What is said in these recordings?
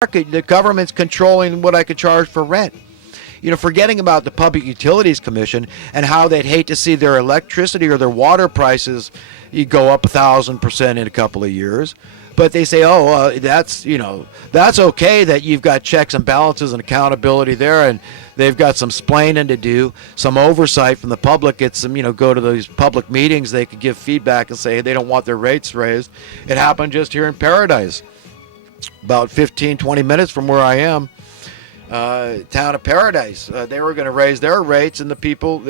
the government's controlling what I could charge for rent. Forgetting about the Public Utilities Commission and how they'd hate to see their electricity or their water prices go up 1,000% in a couple of years. But they say, oh, that's okay that you've got checks and balances and accountability there, and they've got some splaining to do, some oversight from the public. Get them, go to those public meetings. They could give feedback and say they don't want their rates raised. It happened just here in Paradise, about 15, 20 minutes from where I am. Town of Paradise. They were going to raise their rates, and the people,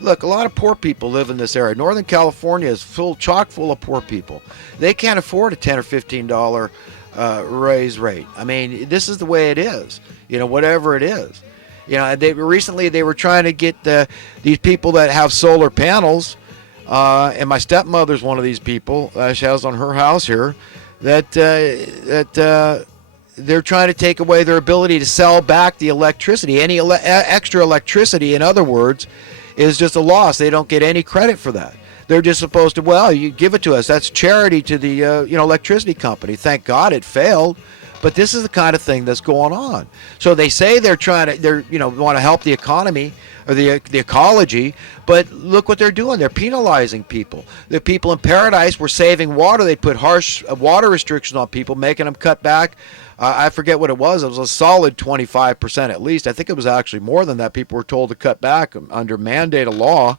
look, a lot of poor people live in this area. Northern California is chock full of poor people. They can't afford a $10 or $15 raise rate. I mean, this is the way it is. Whatever it is. Recently they were trying to get these people that have solar panels, and my stepmother's one of these people. She has on her house here that they're trying to take away their ability to sell back the electricity. Any extra electricity, in other words, is just a loss. They don't get any credit for that. They're just supposed to, well, you give it to us. That's charity to the electricity company. Thank God it failed. But this is the kind of thing that's going on. So they say they're want to help the economy or the ecology, but look what they're doing. They're penalizing people. The people in Paradise were saving water. They put harsh water restrictions on people, making them cut back. I forget what it was. It was a solid 25% at least. I think it was actually more than that. People were told to cut back under mandate of law,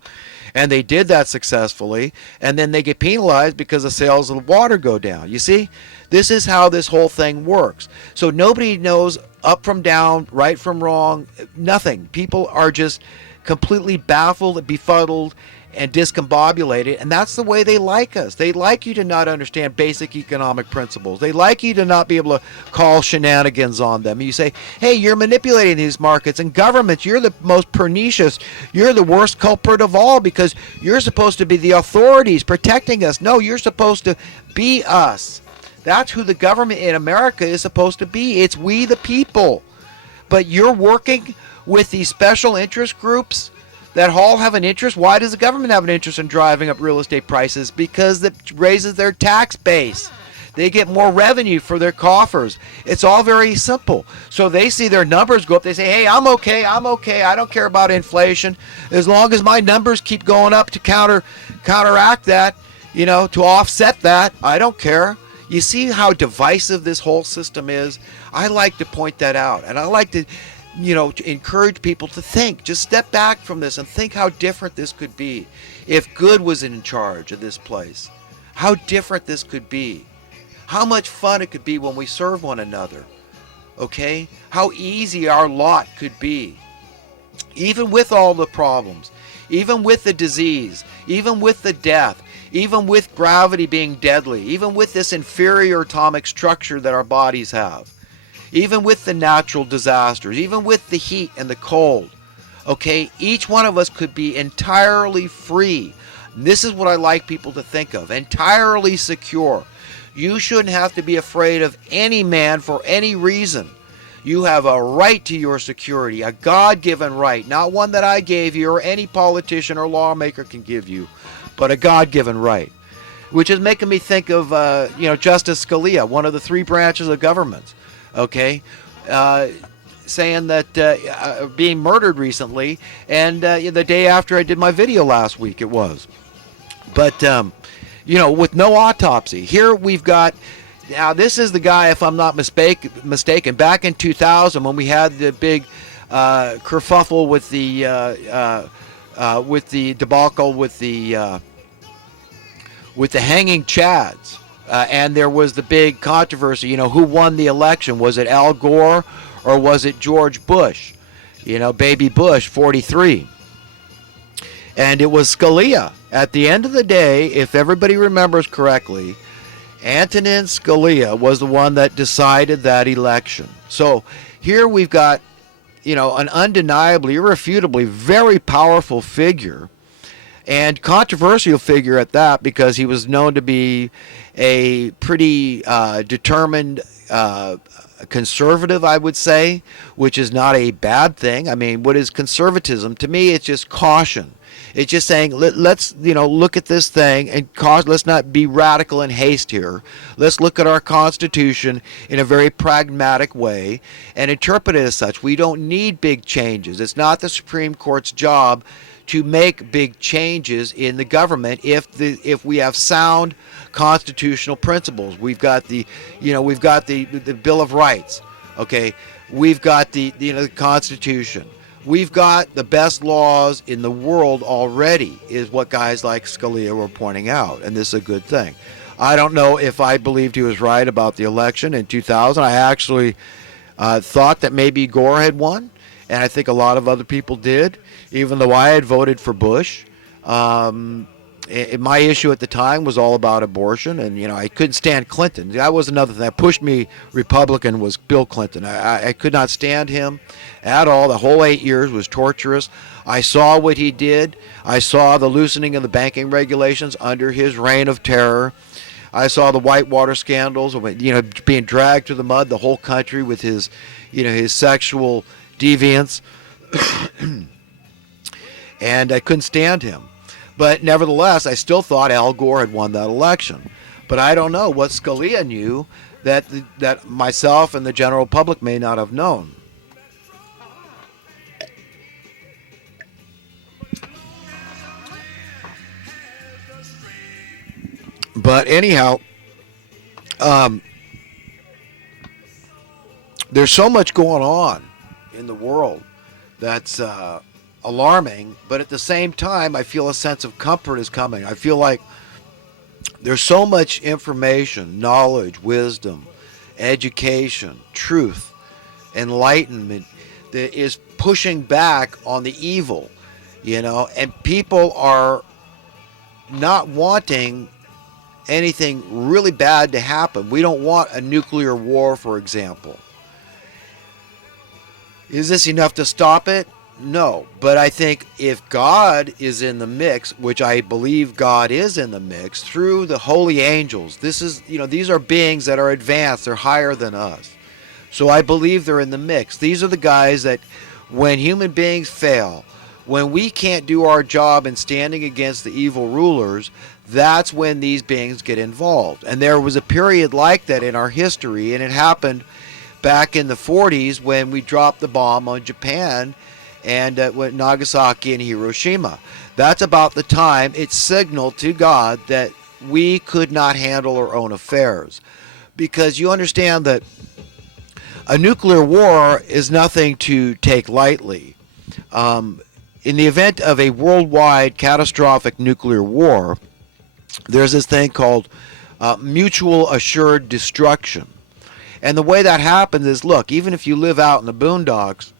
and they did that successfully. And then they get penalized because the sales of water go down. You see, this is how this whole thing works. So nobody knows up from down, right from wrong, nothing. People are just completely baffled, befuddled, and discombobulated, and that's the way they like us. They like you to not understand basic economic principles. They like you to not be able to call shenanigans on them. You say, hey, you're manipulating these markets, and governments, you're the most pernicious, you're the worst culprit of all, because you're supposed to be the authorities protecting us. No, you're supposed to be us. That's who the government in America is supposed to be. It's we the people. But you're working with these special interest groups that all have an interest. Why does the government have an interest in driving up real estate prices? Because it raises their tax base. They get more revenue for their coffers. It's all very simple. So they see their numbers go up. They say, hey, I'm okay. I don't care about inflation. As long as my numbers keep going up to counteract that, to offset that, I don't care. You see how divisive this whole system is? I like to point that out. And I like to to encourage people to think. Just step back from this and think how different this could be if good was in charge of this place. How different this could be. How much fun it could be when we serve one another. Okay? How easy our lot could be. Even with all the problems. Even with the disease. Even with the death. Even with gravity being deadly. Even with this inferior atomic structure that our bodies have. Even with the natural disasters, even with the heat and the cold, okay, each one of us could be entirely free. And this is what I like people to think of, entirely secure. You shouldn't have to be afraid of any man for any reason. You have a right to your security, a God-given right, not one that I gave you or any politician or lawmaker can give you, but a God-given right, which is making me think of, Justice Scalia, one of the three branches of government. Okay, saying that being murdered recently, and the day after I did my video last week it was. But, with no autopsy. Here we've got, now this is the guy, if I'm not mistaken, back in 2000 when we had the big kerfuffle with the debacle with the hanging Chads. And there was the big controversy, who won the election? Was it Al Gore or was it George Bush? Baby Bush, 43. And it was Scalia. At the end of the day, if everybody remembers correctly, Antonin Scalia was the one that decided that election. So here we've got, an undeniably, irrefutably very powerful figure. And controversial figure at that, because he was known to be a pretty determined conservative, I would say, which is not a bad thing. I mean, what is conservatism? To me, it's just caution. It's just saying let's look at this thing and let's not be radical in haste here. Let's look at our Constitution in a very pragmatic way and interpret it as such. We don't need big changes. It's not the Supreme Court's job to make big changes in the government if we have sound constitutional principles. We've got the Bill of Rights. Okay, we've got the Constitution. We've got the best laws in the world already, is what guys like Scalia were pointing out, and this is a good thing. I don't know if I believed he was right about the election in 2000. I actually thought that maybe Gore had won, and I think a lot of other people did, even though I had voted for Bush. My issue at the time was all about abortion, and I couldn't stand Clinton. That was another thing that pushed me Republican, was Bill Clinton. I could not stand him at all. The whole 8 years was torturous. I saw what he did. I saw the loosening of the banking regulations under his reign of terror. I saw the Whitewater scandals, being dragged through the mud, the whole country with his sexual deviance, and I couldn't stand him. But nevertheless, I still thought Al Gore had won that election. But I don't know what Scalia knew that myself and the general public may not have known. But anyhow, there's so much going on in the world that's alarming, but at the same time, I feel a sense of comfort is coming. I feel like there's so much information, knowledge, wisdom, education, truth, enlightenment that is pushing back on the evil, and people are not wanting anything really bad to happen. We don't want a nuclear war, for example. Is this enough to stop it? No, but I think if God is in the mix, which I believe God is in the mix through the holy angels, these are beings that are advanced, they're higher than us. So I believe they're in the mix. These are the guys that when human beings fail, when we can't do our job in standing against the evil rulers, that's when these beings get involved. And there was a period like that in our history, and it happened back in the 40s when we dropped the bomb on Japan and Nagasaki and Hiroshima. That's about the time it signaled to God that we could not handle our own affairs. Because you understand that a nuclear war is nothing to take lightly. In the event of a worldwide catastrophic nuclear war, there's this thing called mutual assured destruction. And the way that happens is, look, even if you live out in the boondocks,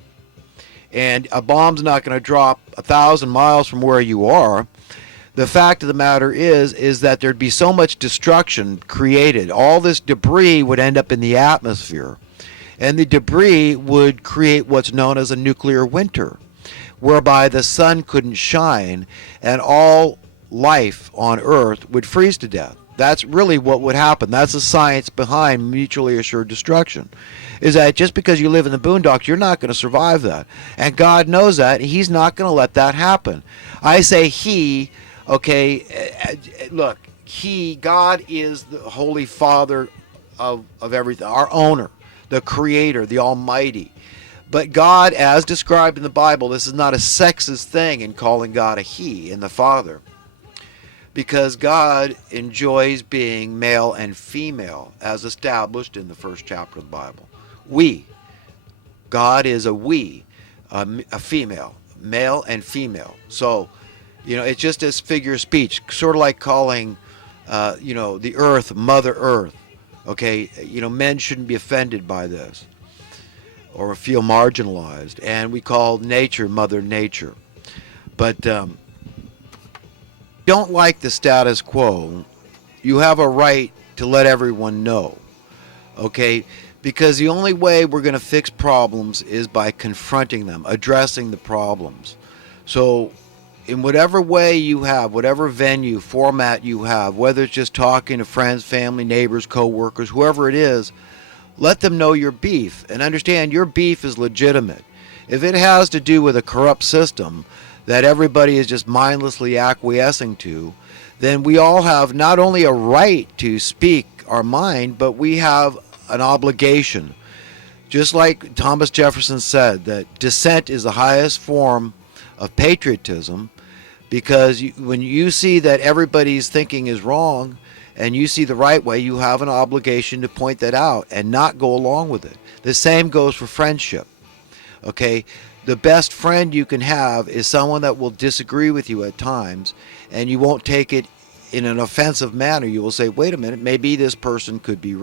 and a bomb's not going to drop 1,000 miles from where you are, the fact of the matter is that there'd be so much destruction created. All this debris would end up in the atmosphere, and the debris would create what's known as a nuclear winter, whereby the sun couldn't shine, and all life on Earth would freeze to death. That's really what would happen. That's the science behind mutually assured destruction. Is that just because you live in the boondocks, you're not going to survive that. And God knows that, and He's not going to let that happen. I say He, okay, look, God is the Holy Father of everything, our owner, the Creator, the Almighty. But God, as described in the Bible, this is not a sexist thing in calling God a He in the Father. Because God enjoys being male and female, as established in the first chapter of the Bible. God is a we, a female, male and female. So, it's just a figure of speech, sort of like calling, the earth Mother Earth. Okay, men shouldn't be offended by this or feel marginalized. And we call nature Mother Nature. But don't like the status quo, you have a right to let everyone know, okay? Because the only way we're going to fix problems is by confronting them, addressing the problems. So in whatever way you have, whatever venue, format you have, whether it's just talking to friends, family, neighbors, co-workers, whoever it is, let them know your beef and understand your beef is legitimate. If it has to do with a corrupt system that everybody is just mindlessly acquiescing to, then we all have not only a right to speak our mind, but we have an obligation. Just like Thomas Jefferson said, that dissent is the highest form of patriotism, because when you see that everybody's thinking is wrong and you see the right way, you have an obligation to point that out and not go along with it. The same goes for friendship. Okay, the best friend you can have is someone that will disagree with you at times, and you won't take it in an offensive manner. You will say, wait a minute, maybe this person could be right.